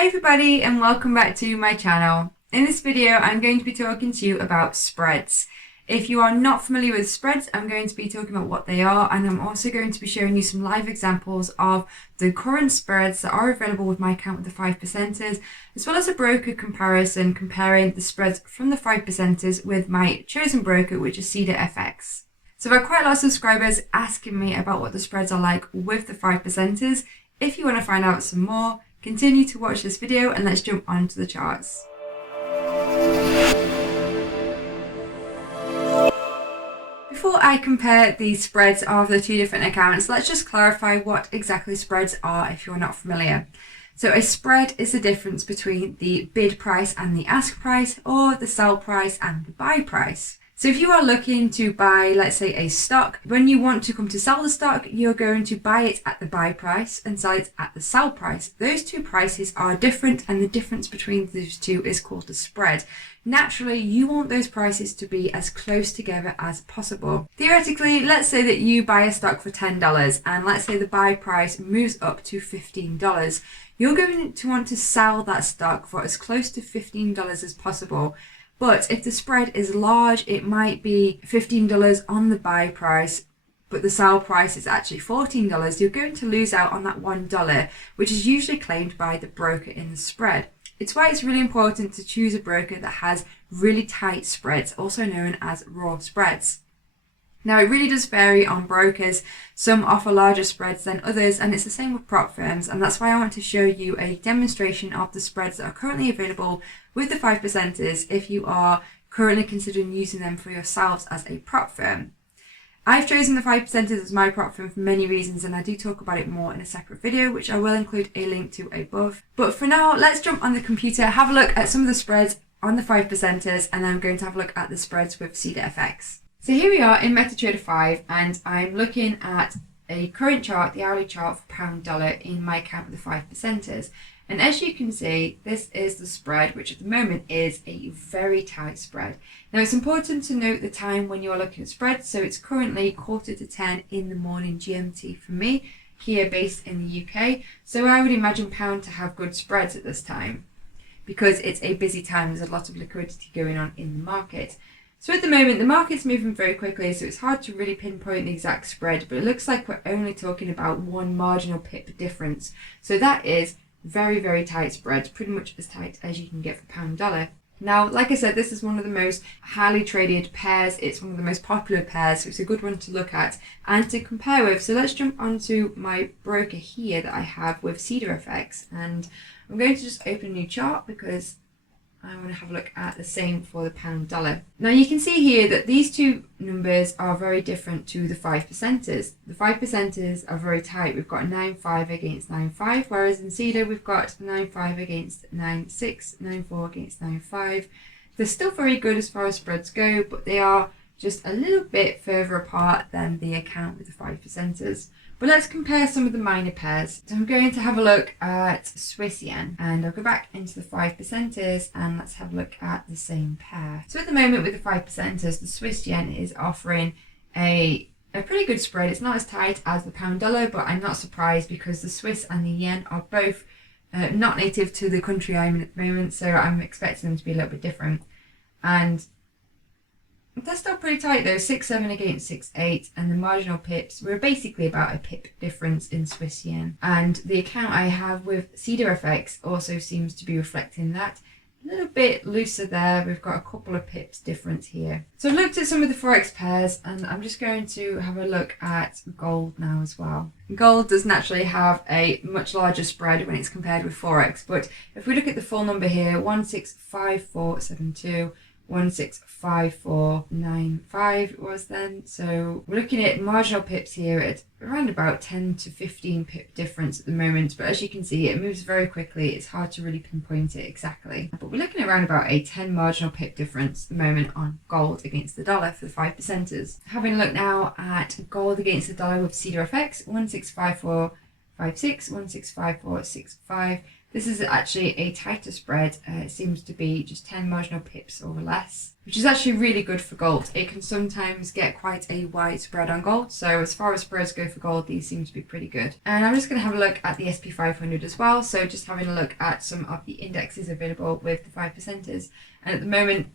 Hi everybody and welcome back to my channel. In this video I'm going to be talking to you about spreads. If you are not familiar with spreads, I'm going to be talking about what they are, and I'm also going to be showing you some live examples of the current spreads that are available with my account with the 5%ers, as well as a broker comparison comparing the spreads from the 5%ers with my chosen broker, which is CedarFX. So I've had quite a lot of subscribers asking me about what the spreads are like with the 5%ers. If you want to find out some more, continue to watch this video and let's jump on to the charts. Before I compare the spreads of the two different accounts, let's just clarify what exactly spreads are if you're not familiar. So a spread is the difference between the bid price and the ask price, or the sell price and the buy price. So if you are looking to buy, let's say, a stock, when you want to come to sell the stock, you're going to buy it at the buy price and sell it at the sell price. Those two prices are different, and the difference between those two is called the spread. Naturally, you want those prices to be as close together as possible. Theoretically, let's say that you buy a stock for $10 and let's say the buy price moves up to $15. You're going to want to sell that stock for as close to $15 as possible. But if the spread is large, it might be $15 on the buy price, but the sell price is actually $14. You're going to lose out on that $1, which is usually claimed by the broker in the spread. It's why it's really important to choose a broker that has really tight spreads, also known as raw spreads. Now, it really does vary on brokers. Some offer larger spreads than others, and it's the same with prop firms, and that's why I want to show you a demonstration of the spreads that are currently available with the 5%ers if you are currently considering using them for yourselves as a prop firm. I've chosen the 5%ers as my prop firm for many reasons, and I do talk about it more in a separate video, which I will include a link to above. But for now, let's jump on the computer, have a look at some of the spreads on the 5%ers, and then I'm going to have a look at the spreads with CedarFX. So here we are in MetaTrader 5, and I'm looking at a current chart, the hourly chart for pound dollar in my account with the 5%ers. And as you can see, this is the spread, which at the moment is a very tight spread. Now, it's important to note the time when you're looking at spreads. So it's currently 9:45 in the morning GMT for me, here based in the UK. So I would imagine pound to have good spreads at this time because it's a busy time. There's a lot of liquidity going on in the market. So at the moment, the market's moving very quickly, so it's hard to really pinpoint the exact spread, but it looks like we're only talking about one marginal pip difference. So that is very, very tight spreads, pretty much as tight as you can get for pound dollar. Now, like I said, this is one of the most highly traded pairs. It's one of the most popular pairs, so it's a good one to look at and to compare with. So let's jump onto my broker here that I have with CedarFX, and I'm going to just open a new chart because I want to have a look at the same for the pound dollar. Now you can see here that these two numbers are very different to the 5%ers. The 5%ers are very tight. We've got 9.5 against 9.5, whereas in Cedar we've got 9.5 against 9.6, 9.4 against 9.5. They're still very good as far as spreads go, but they are just a little bit further apart than the account with the 5%ers. But let's compare some of the minor pairs. So I'm going to have a look at Swiss yen, and I'll go back into the 5%ers and let's have a look at the same pair. So at the moment with the 5%ers, the Swiss yen is offering a pretty good spread. It's not as tight as the pound dollar, but I'm not surprised because the Swiss and the yen are both not native to the country I'm in at the moment, so I'm expecting them to be a little bit different. And they're still pretty tight though, 6.7 against 6.8, and the marginal pips were basically about a pip difference in Swiss yen. And the account I have with CedarFX also seems to be reflecting that. A little bit looser there, we've got a couple of pips difference here. So I've looked at some of the Forex pairs, and I'm just going to have a look at gold now as well. Gold does naturally have a much larger spread when it's compared with Forex, but if we look at the full number here, 165472, 165495 it was then. So we're looking at marginal pips here at around about 10 to 15 pip difference at the moment, but as you can see it moves very quickly. It's hard to really pinpoint it exactly, but we're looking at around about a 10 marginal pip difference at the moment on gold against the dollar for the 5%ers. Having a look now at gold against the dollar with CedarFX, 165456, 165465, This is actually a tighter spread. It seems to be just 10 marginal pips or less, which is actually really good for gold. It can sometimes get quite a wide spread on gold, so as far as spreads go for gold, these seem to be pretty good. And I'm just going to have a look at the SP 500 as well, so just having a look at some of the indexes available with the 5%ers. And at the moment,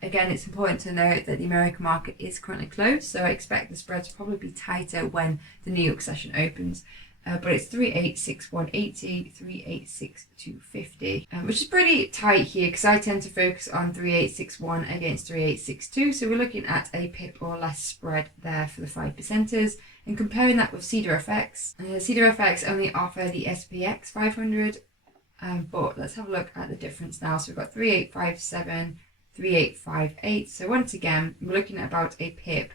again, it's important to note that the American market is currently closed, so I expect the spread to probably be tighter when the New York session opens. But it's 3861.80, 3862.50, which is pretty tight here because I tend to focus on 3861 against 3862. So we're looking at a pip or less spread there for the 5%ers. And comparing that with CedarFX, CedarFX only offer the SPX 500, but let's have a look at the difference now. So we've got 3857, 3858. So once again, we're looking at about a pip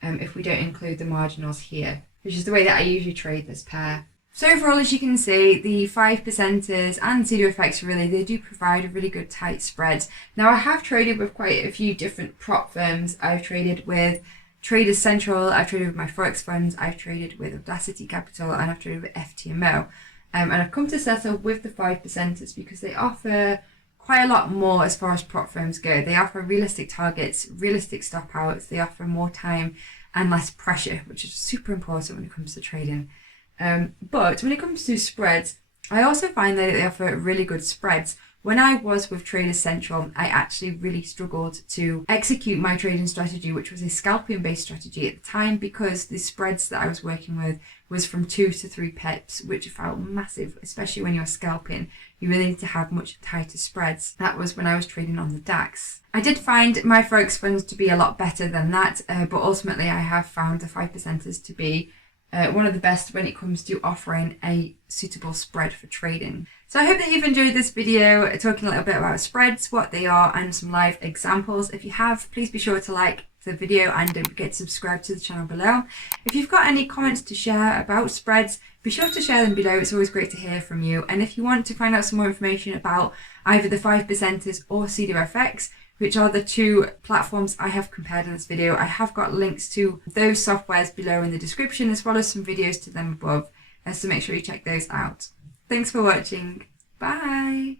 if we don't include the marginals here, which is the way that I usually trade this pair. So overall, as you can see, the 5%ers and CedarFX really, they do provide a really good tight spread. Now I have traded with quite a few different prop firms. I've traded with Traders Central, I've traded with my Forex funds, I've traded with Audacity Capital, and I've traded with FTMO. And I've come to settle with the 5%ers because they offer quite a lot more as far as prop firms go. They offer realistic targets, realistic stop outs, they offer more time and less pressure, which is super important when it comes to trading. But when it comes to spreads, I also find that they offer really good spreads. When I was with Traders Central, I actually really struggled to execute my trading strategy, which was a scalping based strategy at the time, because the spreads that I was working with was from 2 to 3 pips, which felt massive, especially when you're scalping. You really need to have much tighter spreads. That was when I was trading on the DAX. I did find my Forex funds to be a lot better than that, but ultimately I have found the 5%ers to be one of the best when it comes to offering a suitable spread for trading. So I hope that you've enjoyed this video talking a little bit about spreads, what they are, and some live examples. If you have, please be sure to like the video and don't forget to subscribe to the channel below. If you've got any comments to share about spreads, be sure to share them below. It's always great to hear from you. And if you want to find out some more information about either the 5%ers or CedarFX, which are the two platforms I have compared in this video, I have got links to those softwares below in the description, as well as some videos to them above, so make sure you check those out. Thanks for watching. Bye.